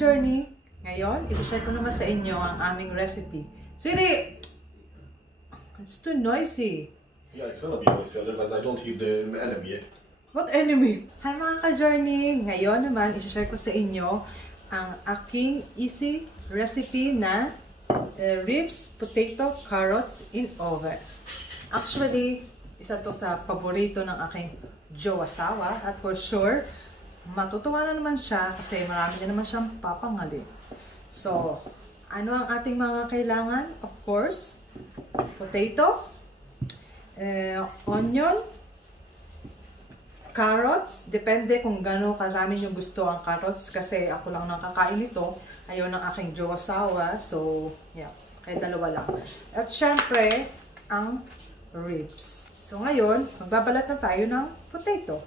ka-journey! Ngayon, isi-share ko naman sa inyo ang aming recipe. Sweetie! It's too noisy. Yeah, it's gonna be noisy, otherwise I don't hear the enemy. What enemy? Hi mga ka-journey! Ngayon naman, isi-share ko sa inyo ang aking easy recipe na ribs, potato, carrots in oven. Actually, isa to sa paborito ng aking jowa-sawa at for sure, matutuwa na naman siya kasi marami na naman siyang papangalin. So, ano ang ating mga kailangan? Of course, potato, onion, carrots. Depende kung gano'n karami nyo gusto ang carrots kasi ako lang nakakain ito. Ayaw ng aking jowa-sawa. So, yeah, kaya dalawa lang. At syempre, ang ribs. So, ngayon, magbabalat na tayo ng potato.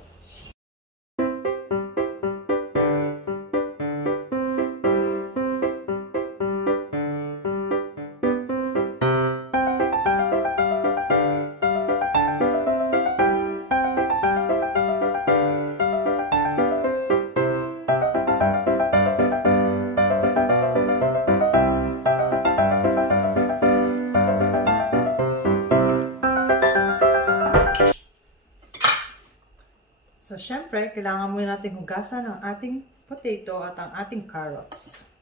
So, syempre, kailangan muna natin hugasan ang ating potato at ang ating carrots.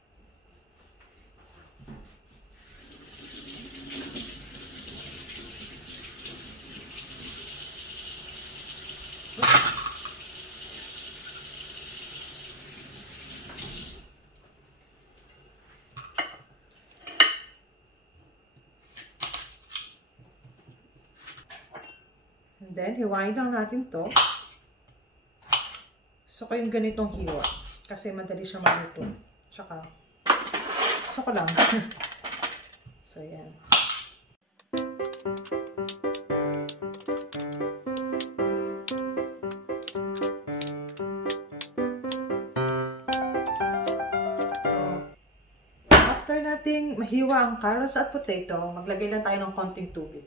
And then, hiwain lang natin to. So, yung ganitong hiwa. Kasi madali siya maluto. Tsaka, gusto ko lang. So, yan. So, after nating mahiwa ang carrots at potato, maglagay lang tayo ng konting tubig.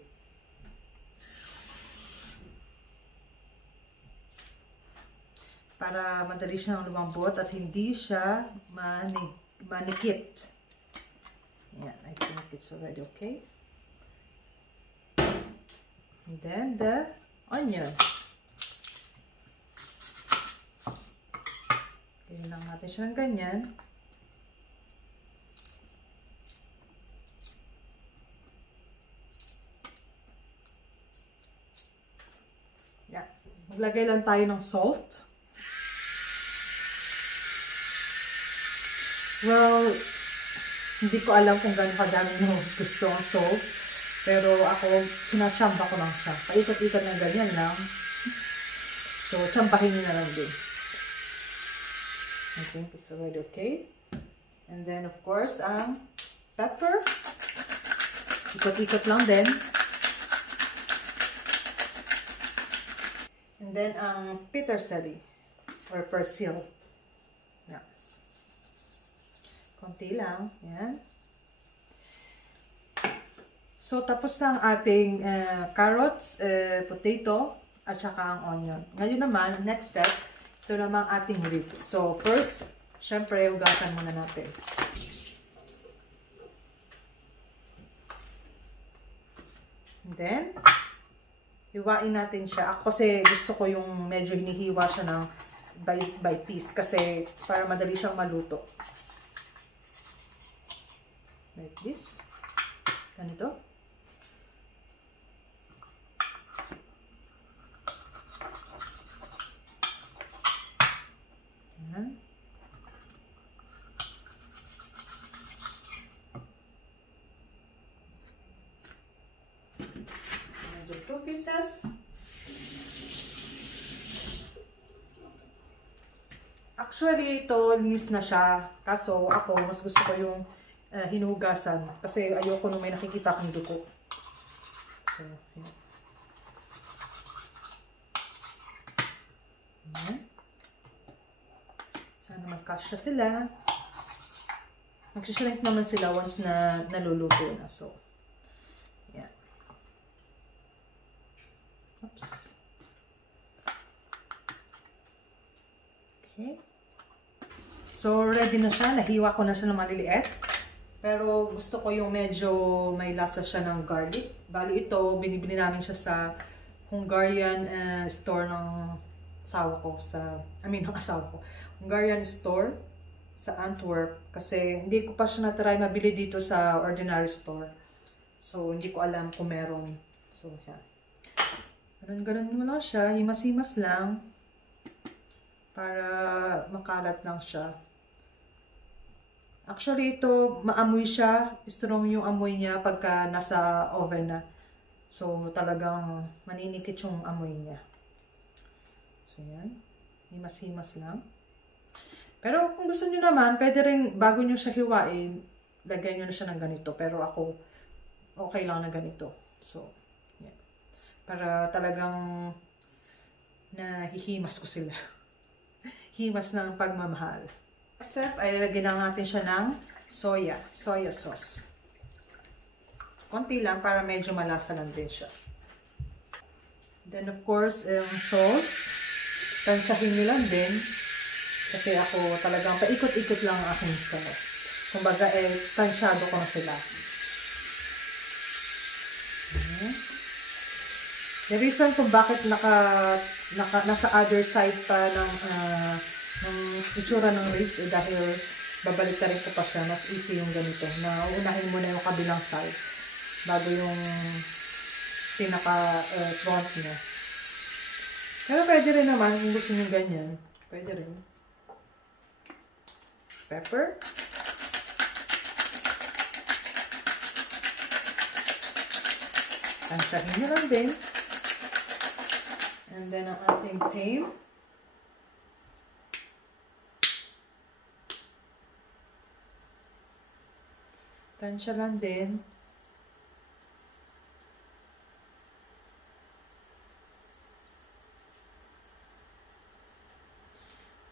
Para madali siyang lumambot at hindi siya manikit. Yeah, I think it's already okay. And then the onion. Ganyan lang natin siya ng ganyan. Yeah. Maglagay lang tayo ng salt. Well, hindi ko alam kung gano'n kadami mo gusto ang salt. Pero ako, sinachamba ko lang siya. Paikot-ikot ng ganyan lang. So, chambahin nyo na lang din. I think it's already okay. And then, of course, ang pepper. Ikot-ikot lang din. And then, ang peterselie or persil. Yeah. Konti lang. Yan. So, tapos na ang ating carrots, potato, at saka ang onion. Ngayon naman, next step, ito naman ang ating ribs. So, first, syempre, hugasan muna natin. And then, hiwain natin siya. Ako kasi gusto ko yung medyo hinihiwa siya ng by piece kasi para madali siyang maluto. Like this. Ganito. Ayan. Medyo 2 pieces. Actually, ito, linis na siya. Kaso, ako, mas gusto ko yung hinugasan. Kasi ayoko nung may nakikita akong dugo. So, yun. Ayan. Sana magkasya sila. Mag-shrink naman sila once na naluluto na. So, yan. Oops. Okay. So, ready na siya. Nahiwa ko na siya ng maliliit. Pero gusto ko yung medyo may lasa siya ng garlic. Bali ito, binibili namin siya sa Hungarian store ng asawa ko. Ng asawa ko. Hungarian store sa Antwerp. Kasi hindi ko pa siya na-try mabili dito sa ordinary store. So, hindi ko alam kung meron. So, yan. Ganun-ganun mo lang siya. Himas-himas lang. Para makalat lang siya. Actually, ito, maamoy siya. Strong yung amoy niya pagka nasa oven na. So, talagang maninikit yung amoy niya. So, yan. Himas-himas lang. Pero kung gusto niyo naman, pwede rin, bago niyo siya hiwain, lagyan niyo na siya ng ganito. Pero ako, okay lang na ganito. So, yan. Para talagang nahihimas ko sila. Himas ng pagmamahal. Next step ay lagyan lang natin siya ng soya sauce. Konti lang para medyo malasa lang din siya. Then of course, salt. Tansyahin nyo lang din. Kasi ako talagang paikot-ikot lang ang aking style. Kumbaga, tansyado ko na sila. The reason kung bakit nasa other side pa ng itsura ng ribs dahil babalik rin ko pa siya. Mas easy yung ganito. Na unahin mo na yung kabilang side bago yung pinaka-front niya. Pero pwede rin naman kung gusto nyo ganyan. Pwede rin. Pepper. Tansyahin nyo lang din. And then ang ating thyme. Tansya lang din.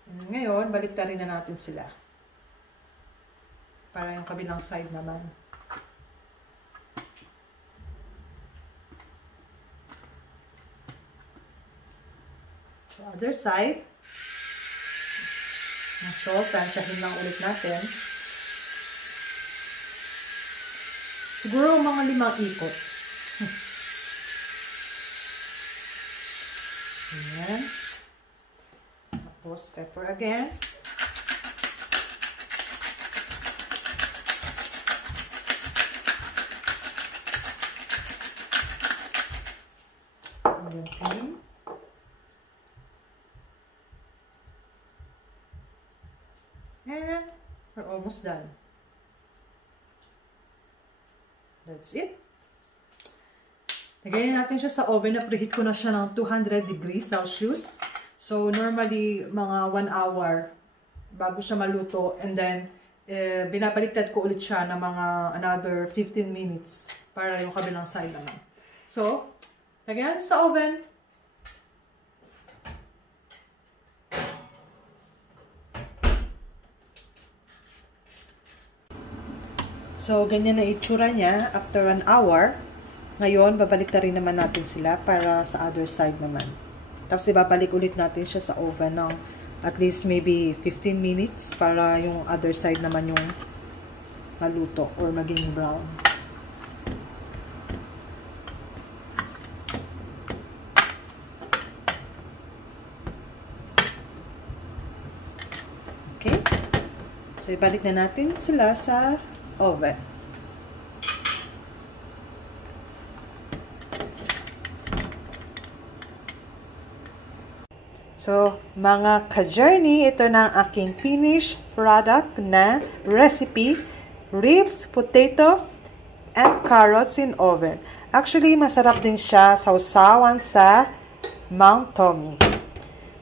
And ngayon, baliktarin na natin sila. Para yung kabilang side naman. So, other side. Ang salt, tansyahin lang ulit natin. Siguro mga 5 ikot. Ayan. Tapos, pepper again. And then thyme. And we're almost done. That's it. Lagayin natin siya sa oven. Na-preheat ko na siya ng 200 degrees Celsius. So, normally, mga 1 hour bago siya maluto. And then, binabaliktad ko ulit siya ng mga another 15 minutes para yung kabilang side naman. So, lagayin natin sa oven. So, ganyan na itsura niya after 1 hour. Ngayon, babalik na rin naman natin sila para sa other side naman. Tapos, ibabalik ulit natin siya sa oven ng at least maybe 15 minutes para yung other side naman yung maluto or maging brown. Okay? So, ibalik na natin sila sa oven. So, mga ka-journey, ito na ang aking finished product na recipe, ribs, potato, and carrots in oven. Actually, masarap din siya sausawan sa Mount Tommy.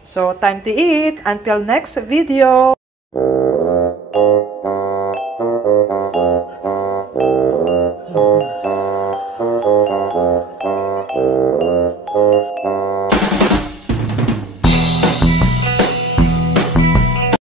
So, time to eat. Until next video!